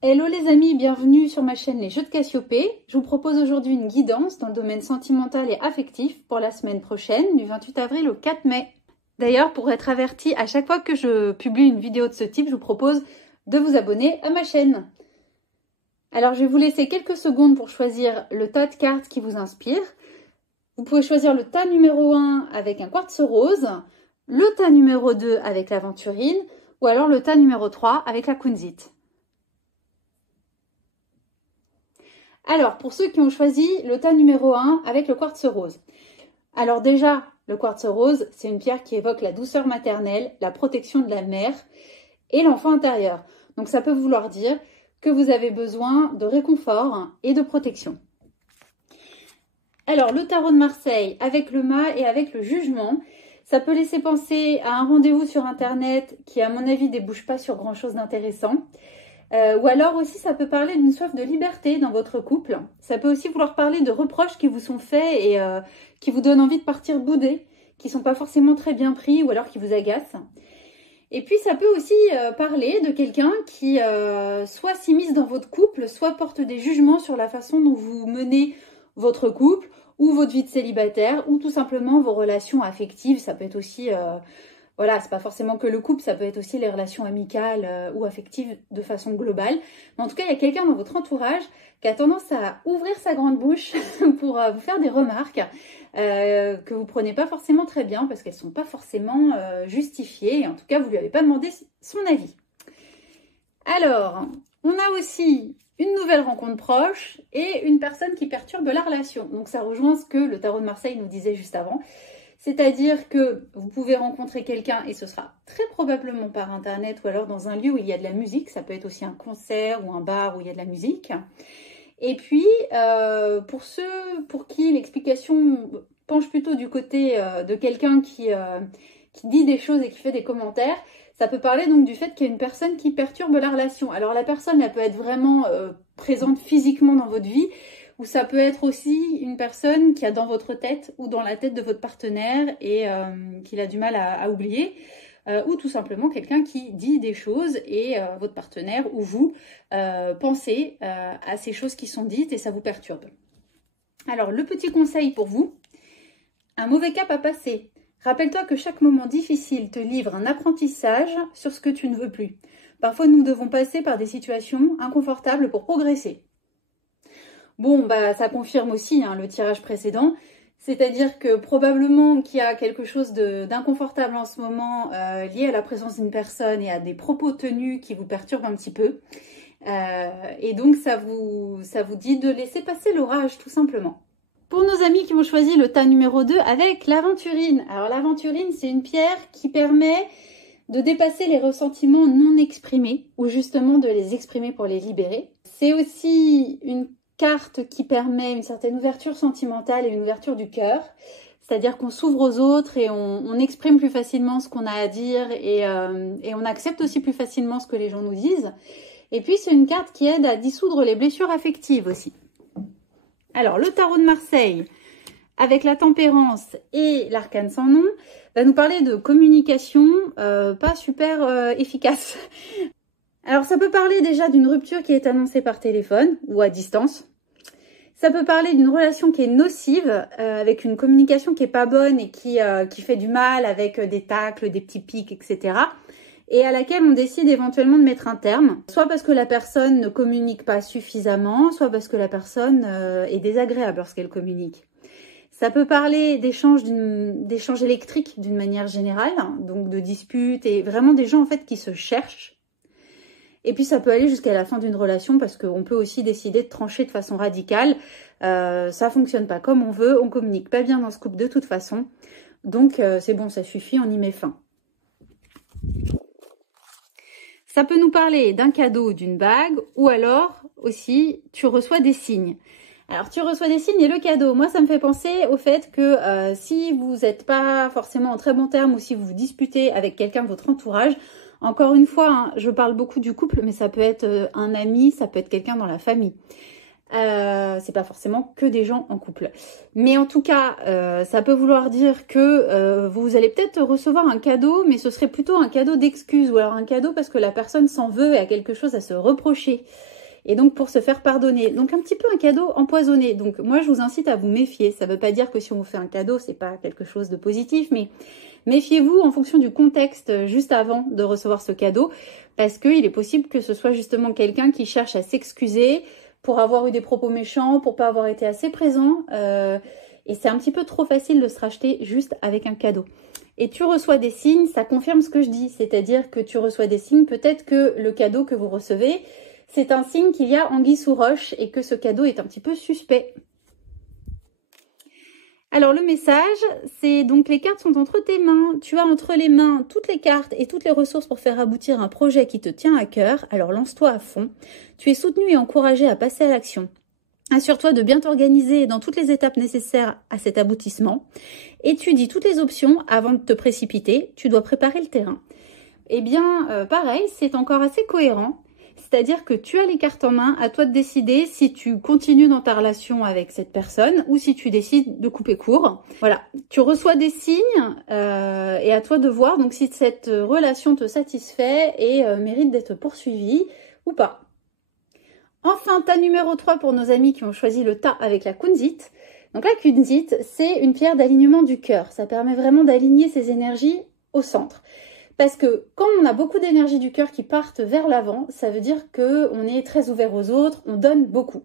Hello les amis, bienvenue sur ma chaîne Les Jeux de Cassiopée. Je vous propose aujourd'hui une guidance dans le domaine sentimental et affectif pour la semaine prochaine, du 28 avril au 4 mai. D'ailleurs, pour être averti à chaque fois que je publie une vidéo de ce type, je vous propose de vous abonner à ma chaîne. Alors, je vais vous laisser quelques secondes pour choisir le tas de cartes qui vous inspire. Vous pouvez choisir le tas numéro 1 avec un quartz rose, le tas numéro 2 avec l'aventurine, ou alors le tas numéro 3 avec la kunzite. Alors, pour ceux qui ont choisi le tas numéro 1 avec le quartz rose. Alors déjà, le quartz rose, c'est une pierre qui évoque la douceur maternelle, la protection de la mère et l'enfant intérieur. Donc ça peut vouloir dire que vous avez besoin de réconfort et de protection. Alors, le tarot de Marseille avec le mât et avec le jugement, ça peut laisser penser à un rendez-vous sur Internet qui, à mon avis, débouche pas sur grand-chose d'intéressant. Ou alors aussi, ça peut parler d'une soif de liberté dans votre couple. Ça peut aussi vouloir parler de reproches qui vous sont faits et qui vous donnent envie de partir bouder, qui ne sont pas forcément très bien pris ou alors qui vous agacent. Et puis, ça peut aussi parler de quelqu'un qui soit s'immisce dans votre couple, soit porte des jugements sur la façon dont vous menez votre couple ou votre vie de célibataire ou tout simplement vos relations affectives. Ça peut être aussi... Voilà, c'est pas forcément que le couple, ça peut être aussi les relations amicales ou affectives de façon globale. Mais en tout cas, il y a quelqu'un dans votre entourage qui a tendance à ouvrir sa grande bouche pour vous faire des remarques que vous prenez pas forcément très bien parce qu'elles sont pas forcément justifiées. Et en tout cas, vous lui avez pas demandé son avis. Alors, on a aussi une nouvelle rencontre proche et une personne qui perturbe la relation. Donc ça rejoint ce que le tarot de Marseille nous disait juste avant. C'est-à-dire que vous pouvez rencontrer quelqu'un et ce sera très probablement par internet ou alors dans un lieu où il y a de la musique. Ça peut être aussi un concert ou un bar où il y a de la musique. Et puis, pour ceux pour qui l'explication penche plutôt du côté de quelqu'un qui dit des choses et qui fait des commentaires, ça peut parler donc du fait qu'il y a une personne qui perturbe la relation. Alors la personne, elle peut être vraiment présente physiquement dans votre vie, ou ça peut être aussi une personne qui a dans votre tête ou dans la tête de votre partenaire et qu'il a du mal à oublier, ou tout simplement quelqu'un qui dit des choses et votre partenaire ou vous pensez à ces choses qui sont dites et ça vous perturbe. Alors, le petit conseil pour vous, un mauvais cap à passer. Rappelle-toi que chaque moment difficile te livre un apprentissage sur ce que tu ne veux plus. Parfois, nous devons passer par des situations inconfortables pour progresser. Bon, bah ça confirme aussi le tirage précédent, c'est-à-dire que probablement qu'il y a quelque chose d'inconfortable en ce moment lié à la présence d'une personne et à des propos tenus qui vous perturbent un petit peu. Et donc ça vous dit de laisser passer l'orage tout simplement. Pour nos amis qui ont choisi le tas numéro 2 avec l'aventurine. Alors l'aventurine, c'est une pierre qui permet de dépasser les ressentiments non exprimés ou justement de les exprimer pour les libérer. C'est aussi une carte qui permet une certaine ouverture sentimentale et une ouverture du cœur. C'est-à-dire qu'on s'ouvre aux autres et on exprime plus facilement ce qu'on a à dire et on accepte aussi plus facilement ce que les gens nous disent. Et puis c'est une carte qui aide à dissoudre les blessures affectives aussi. Alors, le tarot de Marseille, avec la tempérance et l'arcane sans nom, va nous parler de communication pas super efficace. Alors, ça peut parler déjà d'une rupture qui est annoncée par téléphone ou à distance. Ça peut parler d'une relation qui est nocive, avec une communication qui est pas bonne et qui fait du mal avec des tacles, des petits pics, etc. Et à laquelle on décide éventuellement de mettre un terme, soit parce que la personne ne communique pas suffisamment, soit parce que la personne est désagréable lorsqu'elle communique. Ça peut parler d'échanges électriques d'une manière générale, donc de disputes et vraiment des gens en fait qui se cherchent. Et puis ça peut aller jusqu'à la fin d'une relation parce qu'on peut aussi décider de trancher de façon radicale. Ça fonctionne pas comme on veut, on communique pas bien dans ce couple de toute façon. Donc c'est bon, ça suffit, on y met fin. Ça peut nous parler d'un cadeau, d'une bague, ou alors aussi tu reçois des signes. Alors tu reçois des signes et le cadeau, moi ça me fait penser au fait que si vous n'êtes pas forcément en très bon terme ou si vous vous disputez avec quelqu'un de votre entourage, encore une fois, je parle beaucoup du couple, mais ça peut être un ami, ça peut être quelqu'un dans la famille. C'est pas forcément que des gens en couple. Mais en tout cas, ça peut vouloir dire que vous allez peut-être recevoir un cadeau, mais ce serait plutôt un cadeau d'excuse, ou alors un cadeau parce que la personne s'en veut et a quelque chose à se reprocher. Et donc pour se faire pardonner. Donc un petit peu un cadeau empoisonné. Donc moi je vous incite à vous méfier. Ça ne veut pas dire que si on vous fait un cadeau, c'est pas quelque chose de positif, mais méfiez-vous en fonction du contexte juste avant de recevoir ce cadeau, parce qu'il est possible que ce soit justement quelqu'un qui cherche à s'excuser pour avoir eu des propos méchants, pour pas avoir été assez présent. Et c'est un petit peu trop facile de se racheter juste avec un cadeau. Et tu reçois des signes, ça confirme ce que je dis. C'est-à-dire que tu reçois des signes, peut-être que le cadeau que vous recevez, c'est un signe qu'il y a anguille sous roche et que ce cadeau est un petit peu suspect. Alors le message, c'est donc les cartes sont entre tes mains. Tu as entre les mains toutes les cartes et toutes les ressources pour faire aboutir un projet qui te tient à cœur. Alors lance-toi à fond. Tu es soutenu et encouragé à passer à l'action. Assure-toi de bien t'organiser dans toutes les étapes nécessaires à cet aboutissement. Étudie toutes les options avant de te précipiter. Tu dois préparer le terrain. Eh bien, pareil, c'est encore assez cohérent. C'est-à-dire que tu as les cartes en main, à toi de décider si tu continues dans ta relation avec cette personne ou si tu décides de couper court. Voilà, tu reçois des signes et à toi de voir donc si cette relation te satisfait et mérite d'être poursuivie ou pas. Enfin, tas numéro 3 pour nos amis qui ont choisi le tas avec la kunzite. Donc la kunzite, c'est une pierre d'alignement du cœur. Ça permet vraiment d'aligner ses énergies au centre. Parce que quand on a beaucoup d'énergie du cœur qui partent vers l'avant, ça veut dire qu'on est très ouvert aux autres, on donne beaucoup.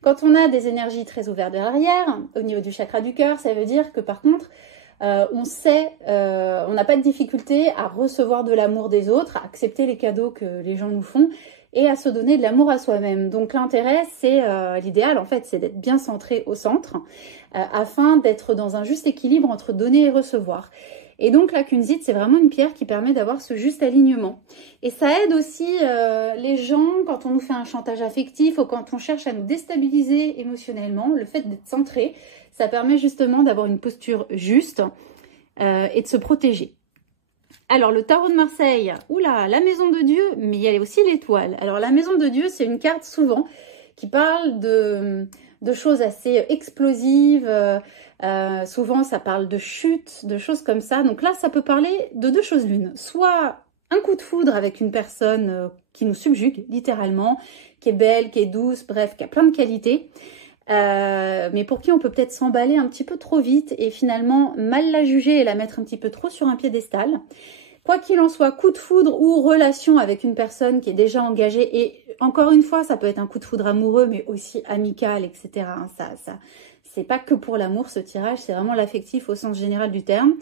Quand on a des énergies très ouvertes vers l'arrière, au niveau du chakra du cœur, ça veut dire que par contre, on n'a pas de difficulté à recevoir de l'amour des autres, à accepter les cadeaux que les gens nous font et à se donner de l'amour à soi-même. Donc l'intérêt, c'est l'idéal en fait, c'est d'être bien centré au centre afin d'être dans un juste équilibre entre donner et recevoir. Et donc la kunzite, c'est vraiment une pierre qui permet d'avoir ce juste alignement. Et ça aide aussi les gens quand on nous fait un chantage affectif ou quand on cherche à nous déstabiliser émotionnellement. Le fait d'être centré, ça permet justement d'avoir une posture juste et de se protéger. Alors le tarot de Marseille, oula, la maison de Dieu, mais il y a aussi l'étoile. Alors la maison de Dieu, c'est une carte souvent qui parle de choses assez explosives. Souvent, ça parle de chute, de choses comme ça. Donc là, ça peut parler de deux choses l'une. Soit un coup de foudre avec une personne qui nous subjugue, littéralement, qui est belle, qui est douce, bref, qui a plein de qualités. Mais pour qui on peut peut-être s'emballer un petit peu trop vite et finalement mal la juger et la mettre un petit peu trop sur un piédestal. Quoi qu'il en soit, coup de foudre ou relation avec une personne qui est déjà engagée, et encore une fois, ça peut être un coup de foudre amoureux, mais aussi amical, etc. C'est pas que pour l'amour ce tirage, c'est vraiment l'affectif au sens général du terme.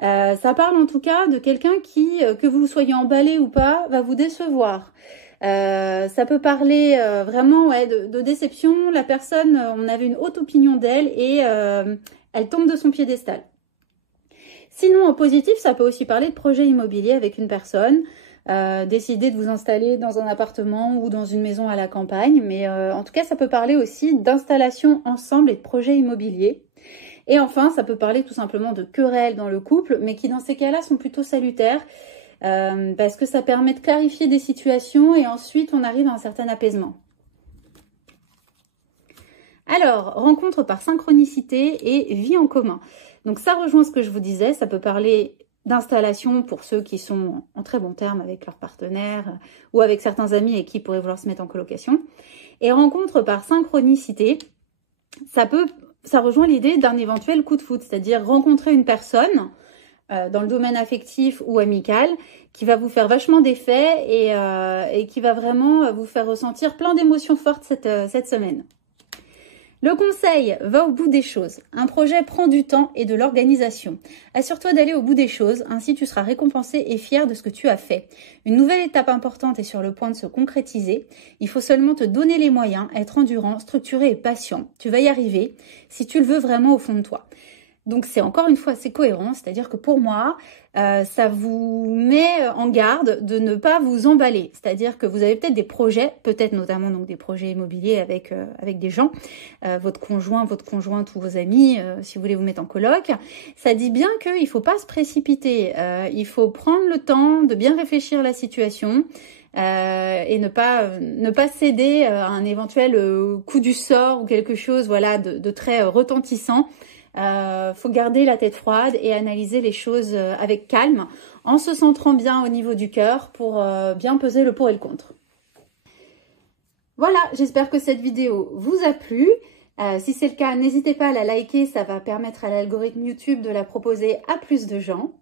Ça parle en tout cas de quelqu'un qui, que vous soyez emballé ou pas, va vous décevoir. Ça peut parler vraiment de déception. La personne, on avait une haute opinion d'elle et elle tombe de son piédestal. Sinon, en positif, ça peut aussi parler de projet immobilier avec une personne. Décider de vous installer dans un appartement ou dans une maison à la campagne. Mais en tout cas, ça peut parler aussi d'installation ensemble et de projet immobilier. Et enfin, ça peut parler tout simplement de querelles dans le couple, mais qui dans ces cas-là sont plutôt salutaires. Parce que ça permet de clarifier des situations et ensuite on arrive à un certain apaisement. Alors, rencontre par synchronicité et vie en commun. Donc ça rejoint ce que je vous disais, ça peut parler d'installation pour ceux qui sont en très bons termes avec leur partenaire ou avec certains amis et qui pourraient vouloir se mettre en colocation. Et rencontre par synchronicité, ça rejoint l'idée d'un éventuel coup de foudre, c'est-à-dire rencontrer une personne dans le domaine affectif ou amical, qui va vous faire vachement d'effet et qui va vraiment vous faire ressentir plein d'émotions fortes cette semaine. Le conseil, va au bout des choses. Un projet prend du temps et de l'organisation. Assure-toi d'aller au bout des choses, ainsi tu seras récompensé et fier de ce que tu as fait. Une nouvelle étape importante est sur le point de se concrétiser. Il faut seulement te donner les moyens, être endurant, structuré et patient. Tu vas y arriver, si tu le veux vraiment au fond de toi. Donc c'est encore une fois assez cohérent, c'est-à-dire que pour moi, ça vous met en garde de ne pas vous emballer. C'est-à-dire que vous avez peut-être des projets, peut-être notamment donc des projets immobiliers avec des gens, votre conjoint, votre conjointe ou vos amis, si vous voulez vous mettre en coloc. Ça dit bien qu'il ne faut pas se précipiter, il faut prendre le temps de bien réfléchir à la situation. et ne pas céder à un éventuel coup du sort ou quelque chose voilà, de très retentissant. Faut garder la tête froide et analyser les choses avec calme, en se centrant bien au niveau du cœur pour bien peser le pour et le contre. Voilà, j'espère que cette vidéo vous a plu. Si c'est le cas, n'hésitez pas à la liker, ça va permettre à l'algorithme YouTube de la proposer à plus de gens.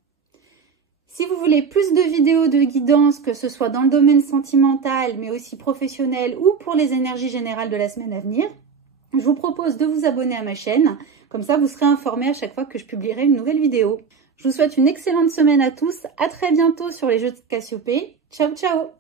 Si vous voulez plus de vidéos de guidance, que ce soit dans le domaine sentimental, mais aussi professionnel ou pour les énergies générales de la semaine à venir, je vous propose de vous abonner à ma chaîne. Comme ça, vous serez informé à chaque fois que je publierai une nouvelle vidéo. Je vous souhaite une excellente semaine à tous. À très bientôt sur les jeux de Cassiopée. Ciao, ciao!